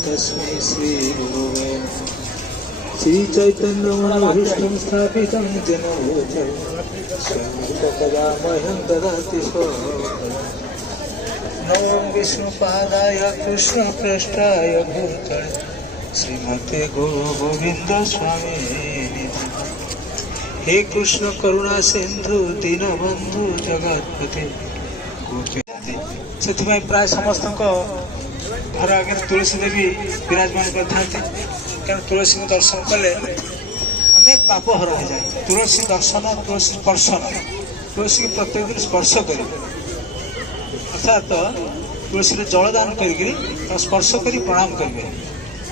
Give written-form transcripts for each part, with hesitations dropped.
तस्मै श्री गुरुवे श्री चैतन्य मनोभीष्टं स्थापितं जेन भूतले स्वयं ददाति नमो विष्णुपादाय कृष्णप्रेष्ठाय भूतले श्रीमते गुरु गोविंद स्वामी। हे कृष्ण करुणा सिंधु दीनबंधु जगतपते से प्राय समस्त घर आगे तुलसी देवी विराजमान करते कारण तुलसी को दर्शन कले अनेक पाप हर हो जाए। तुलसी दर्शन तुलसी स्पर्शन तुलसी के प्रत्येक दिन स्पर्श कर अर्थात तुलसी जलदान कर स्पर्श कर प्रणाम करेंगे।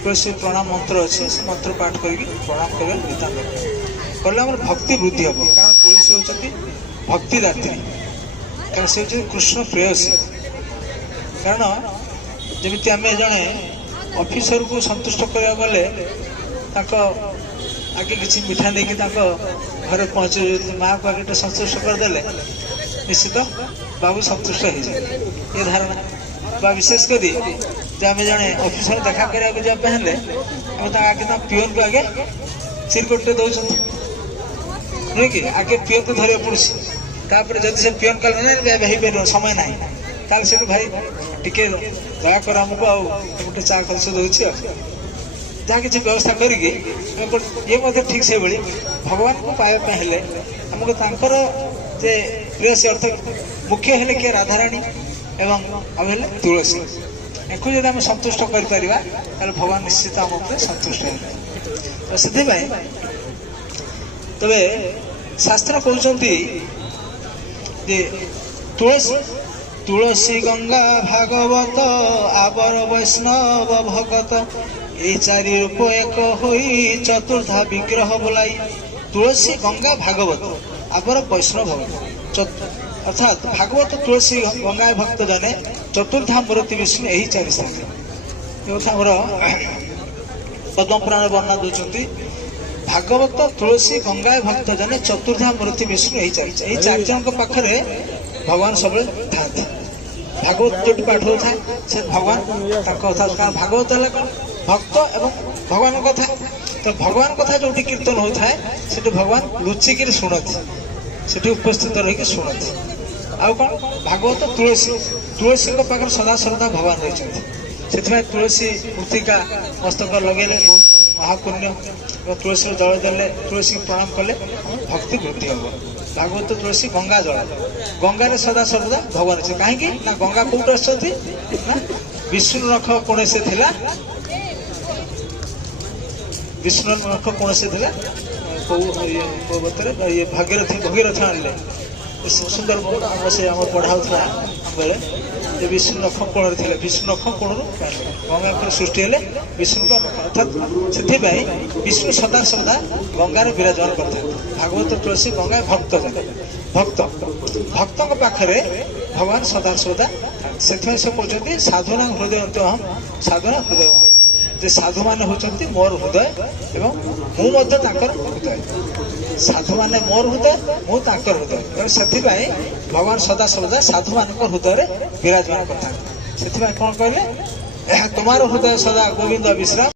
तुलसी प्रणाम मंत्र अच्छे से मंत्र पाठ कर प्रणाम करें नितान कले आम भक्ति वृद्धि हम कारण तुलसी होती भक्तिदात्री कारण से कृष्ण प्रेयसी। कारण जमी आम जड़े ऑफिसर को संतुष्ट करा गले आगे किसी मिठा नहीं घर पहुँचे माँ को आगे संतुष्ट करदे निश्चित बाबू संतुष्ट हो जाए ये धारणा विशेषकर आम जड़े ऑफिसर देखा कराया जब पहले आगे पिओन को आगे चिरकोटे दौरान नुहे कि आगे पिओन को धरवा पड़े जब से पिओन कल समय ना ताल से भाई टिके दया कर आमको गोटे चा खर्च दूसरी जहाँ किसी व्यवस्था करिए ठीक से भाई भगवान को पाइबा हेले आमको तांकर जे प्रेयसी अर्थ मुख्य हेले किए राधाराणी एवं आम हेले तुलसी एंको जब आम संतुष्ट कर भगवान निश्चित आम उपरे संतुष्ट है। तो से तबे शास्त्र कहते तुलसी तुलसी गंगा भागवत आबर वैष्णव भगत ये चारि रूप एक होई चतुर्था विग्रह बोलाई। तुलसी गंगा भागवत आबर वैष्णव भगत अर्थात भागवत तुलसी गंगा भक्त जने चतुर्था मूर्ति विष्णु यही चारि स्थान पद्मपुराण वर्णना दूसरी भागवत तुलसी गंगा भक्त जने चतुर्था मूर्ति विष्णु यही चार जन पाखे भगवान सब था भागवत जो पाठ होता है से भगवान कारण भागवत है कौन भक्त एवं भगवान कथा तो भगवान कथा जो कीर्तन होता है से भगवान लुचिक शुणती से उपस्थित रही शुणती आउ कौन भागवत तुलसी तुलसी पाखे सदा सर्वदा भगवान रही से तुलसी मूर्तिका मस्तक लगे बहुत महापुण्य तुलसी जल देले तुलसी प्रणाम कले भक्ति वृद्धि हम। भागवत तुलसी गंगा जल गंगा सदा सर्वदा भगवान अच्छे कहीं ना गंगा कौट ना विष्णु नख कौन से थिला विष्णु नख कौन से थिला ये भागीरथी भगीरथ आणले सुंदर से आम पढ़ाऊ बेले विष्णु नख कोण थे विष्णु नख कोण गंगा सृष्टि हेले विष्णु अर्थात से विष्णु सदा सर्वदा गंगार विराजमान करते भागवत तुलसी गंगा भक्त भक्त भक्त पाखे भगवान सदा सर्वदा से कहते साधुना हृदय हम साधुना हृदय जे साधु मान होती मोर हृदय एवं मुझे हृदय साधु मान मोर हृदय मुझे हृदय से भगवान सदा सर्वदा साधु मान हृदय विराजमान करता से कौन कहले तुम्हार हृदय सदा गोविंद विश्राम।